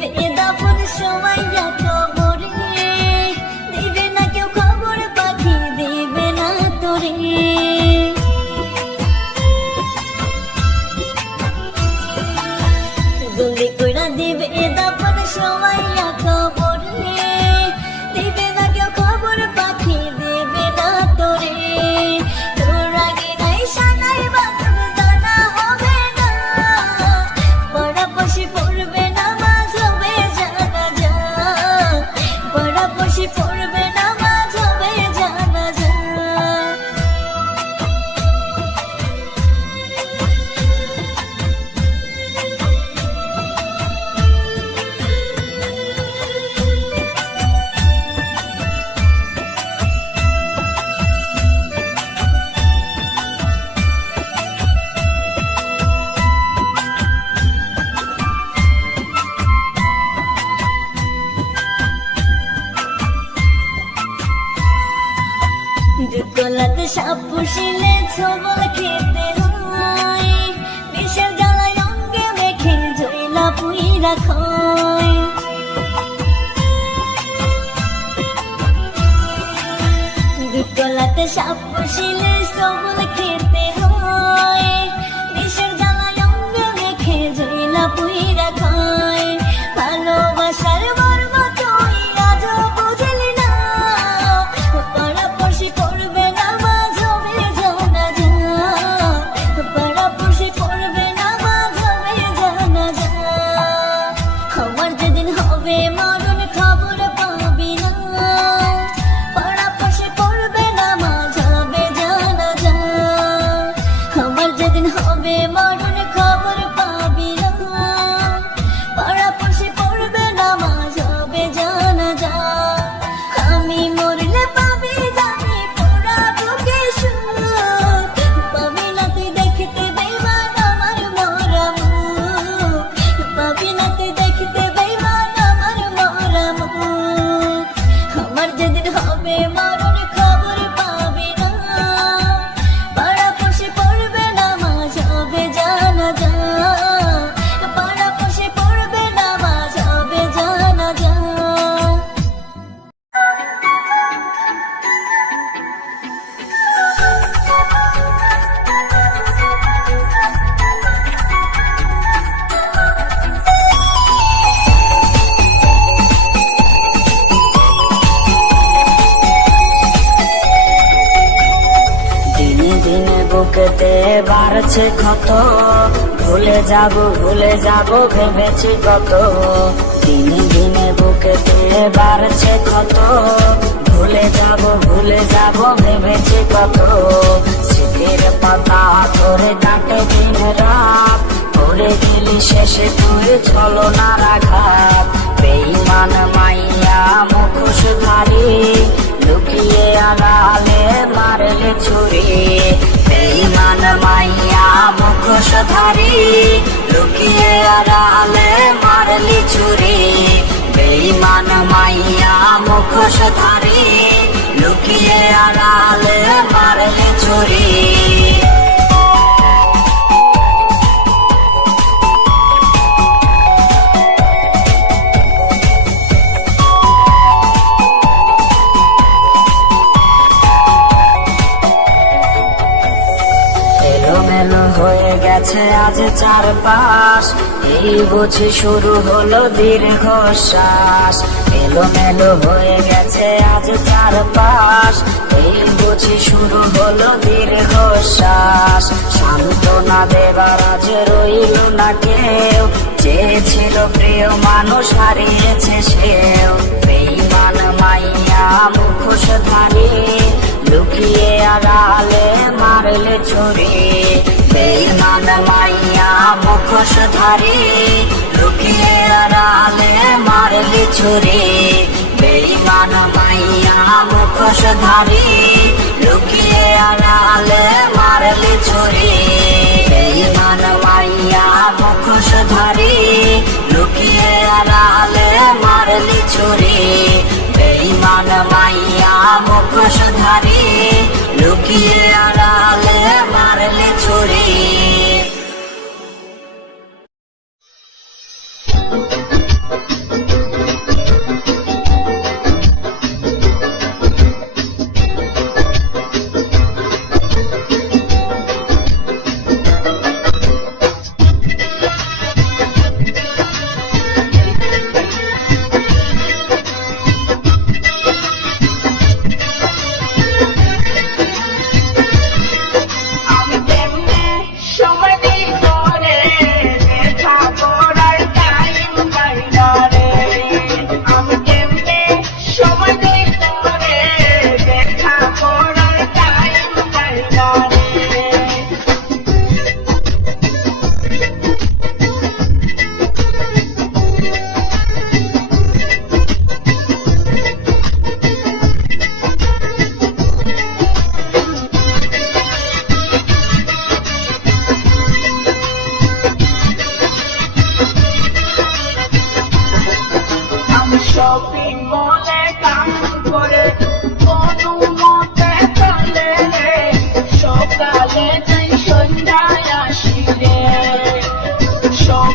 দিবে দাফন সময়া কবরে, দিবে না কেউ খবর পাখি দিবে না তোরে। জলদি কইরা দিবে দাফন সময়া কবরে, দিবে না কেউ খবর পাখি দিবে না তোরে। তোর আগে নাই সানাই বাদন জানা হবে না, পড়াপশি পড়বে না মাঝ হবে জানা যা, পড়াপশি পড়বে না মাঝ হবে জানা যা। দুধকলাতে সাপ পুষিলে ছবল খেতে হয়, বিষের জ্বালায় অঙ্গে মেখে জইলা পুইরা খায়। দুধকলাতে সাপ পুষিলে ছবল খেতে হয়, বিষের জ্বালায় অঙ্গে মেখে জইলা পুইরা খায়। ভালোবাসার মর্ম তুই আজও বুঝলি না, পড়াপশি পড়বে না মাঝ হবে জানা যা, পড়াপশি পড়বে না মাঝ হবে জানা যা। আমার যেদিন হবে মরণ খবর পাবি না, পড়াপশি পড়বে না মাঝ হবে জানা যা। আমার যেদিন হবে মরণ খবর পাবি না, পড়াপশি পড়বে না মাঝ হবে জানা যা। আমি মরলে পাবি জানি পোড়া বুকে সুখ, পাবি না তুই দেখতে বেইমান আমার মরা মুখ, পাবি না তুই দেখতে বেইমান আমার মরা মুখ। আমার যেদিন হবে মরণ খবর পাবি না, পড়াপশি পড়বে না মাঝ হবে জানা যা, পড়াপশি পড়বে না মাঝ হবে জানা যা। দিনে দিনে বুকেতে বাড়ছে ক্ষত, ভুলে যাব ভেবেছি কত। দিনে দিনে বুকেতে বাড়ছে ক্ষত, ভুলে যাব ভেবেছি কত। স্মৃতির পাতা ধরে কাটে দিন রাত, ভরে গেলি শেষে তুই ছলনার আঘাত। বেঈমান মাইয়া মুখোশধারী, লুকিয়ে আড়ালে মারলে ছুরি। বেঈমান মাইয়া মুখোশধারী, লুকিয়ে আড়ালে মারলি ছুরি। বেঈমান মাইয়া মুখোশধারী, লুকিয়ে আড়ালে মারলি ছুরি। এলোমেলো হয়ে গেছে আজ চারপাশ, এই বুঝি শুরু হলো দীর্ঘশ্বাস। এলোমেলো হয়ে গেছে আজ চারপাশ, এই বুঝি শুরু হলো দীর্ঘশ্বাস। সান্ত্বনা দেবার আজ রইল না কেউ, চেয়েছিল প্রিয় মানুষ হারিয়েছে সেও। বেঈমান মাইয়া মুখোশধারী, লুকিয়ে আড়ালে মারলে ছুরি। বেঈমান মাইয়া মুখোশধারী, লুকিয়ে আড়ালে মারলে ছুরি। বেঈমান মাইয়া মুখোশধারী, লুকিয়ে আড়ালে মারলে ছুরি। বেঈমান মাইয়া মুখোশধারী, লুকিয়ে আড়ালে মারলে ছুরি। বেঈমান মাইয়া মুখোশধারী, লুকিয়ে আড়ালে মারলে ছুরি।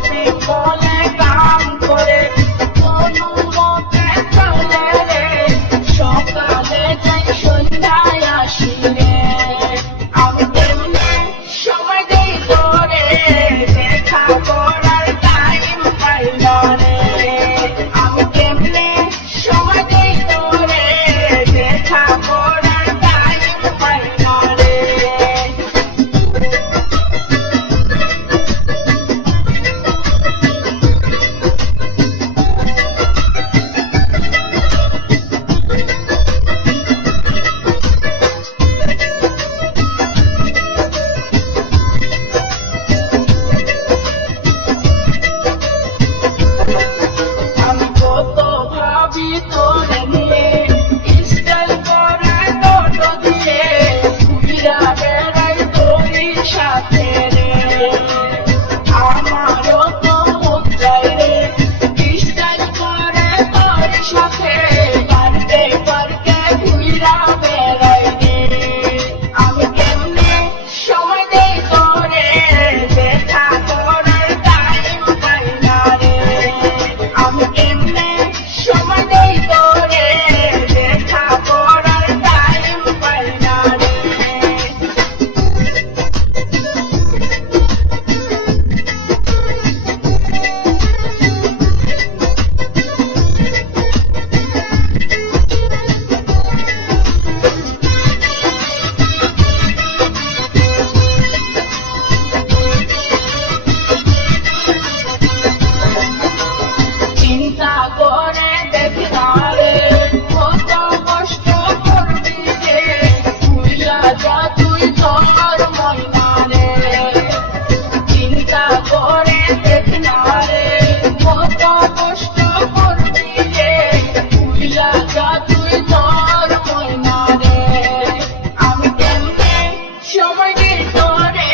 হবে বলে কাম করে কোনো মতে চলে রে সকালে যাই সন্ধ্যায় আসি রে আমি কেমনে সময় দেই তোরে দেখা করার টাইম পাই না রে আমি কেমনে সময় দেই তোরে দেখা করার টাইম পাই না রে আমি কত ভাবি তোরে নিয়ে স্টাইল করে টোটো দিয়ে ঘুরা বেড়াই তোরই সাথে রে আমারও তো মুদ্রাই রে স্টাইল করে তোর সাথে পার্কে পার্কে ঘুরা বেড়াই রে আমি কেমনে সময় দেই তোরে দেখা করার টাইম পাই না রে আমি কেমনে সময় দেই তোরে দেখা করার টাইম পাই না রে চিন্তা করে দেখি না রে কত কষ্ট করবি রে ভুইলা যা তুই তোর ময়না রে চিন্তা করে দেখি না রে কত কষ্ট করবি রে ভুইলা যা তুই তোর ময়না রে আমি কেমনে সময় দিই তোরে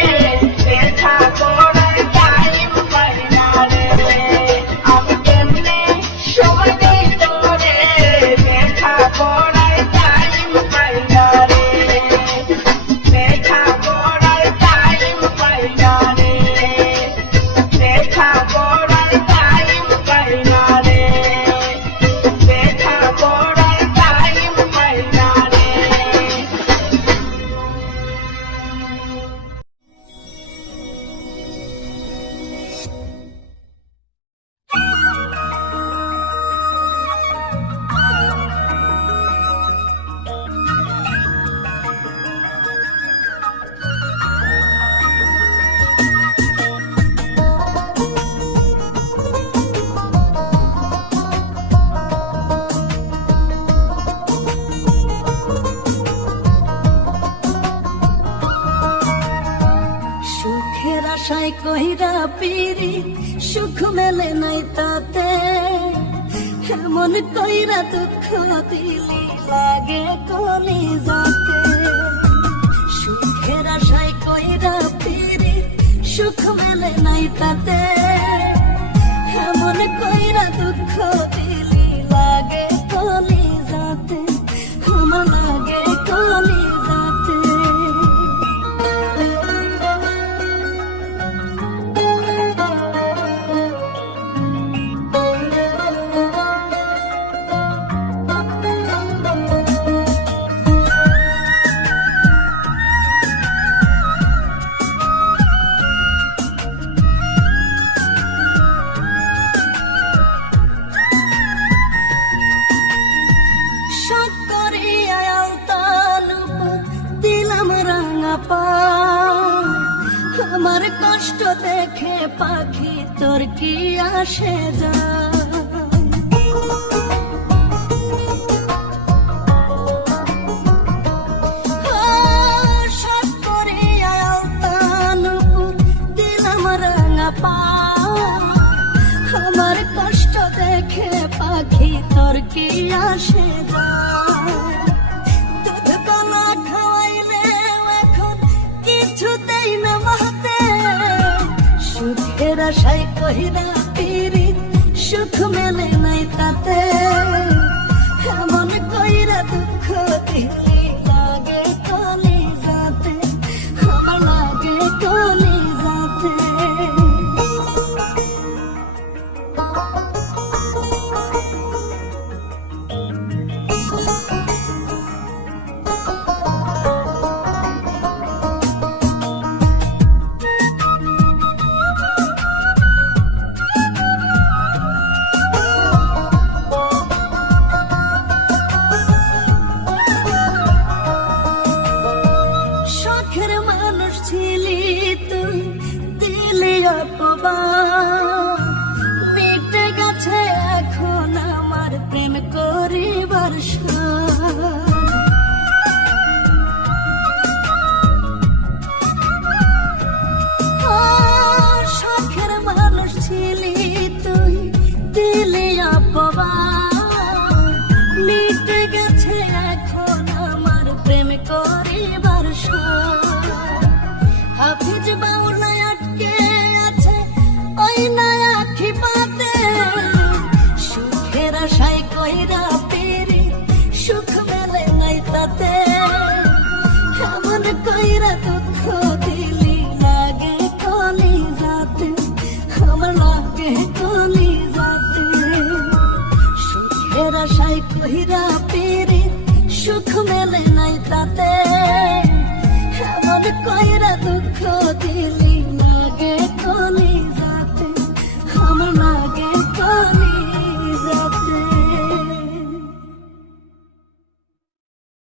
দেখা করার টাইম পাই না রে আমি কেমনে সময় দেই তোরে দেখা করার টাইম পাই না রে দেখা করার টাইম পাই না রে দেখা করার টাইম পাই না রে দেখা করার টাইম পাই না রে সুখের আশায় কইরা পিরি সুখ মেলে নাই তাতে এমন কইরা দুঃখ দিলি লাগে কলি যাতে সুখের আশায় কইরা পিরি সুখ মেলে নাই তাতে এমন কইরা দুঃখ দিলি লাগে কলি যাতে আমার লাগে কলি যাতে আমার কষ্ট দেখে পাখি তোর কি আসে যায় আমার কষ্ট দেখে পাখি তোর কি আসে যায় দুধ কলা খাওয়াইলে এখন কিছুতেই না মাতে সুখের আশায় কহিরা পিরিত সুখ মেলে নাই তাতে এমন কইরা দুঃখ দিলি লাগে কলি যাতে আমার লাগে কলি যাতে কহিরা পিরিত সুখ মেলে নাই তাতে এমন কইরা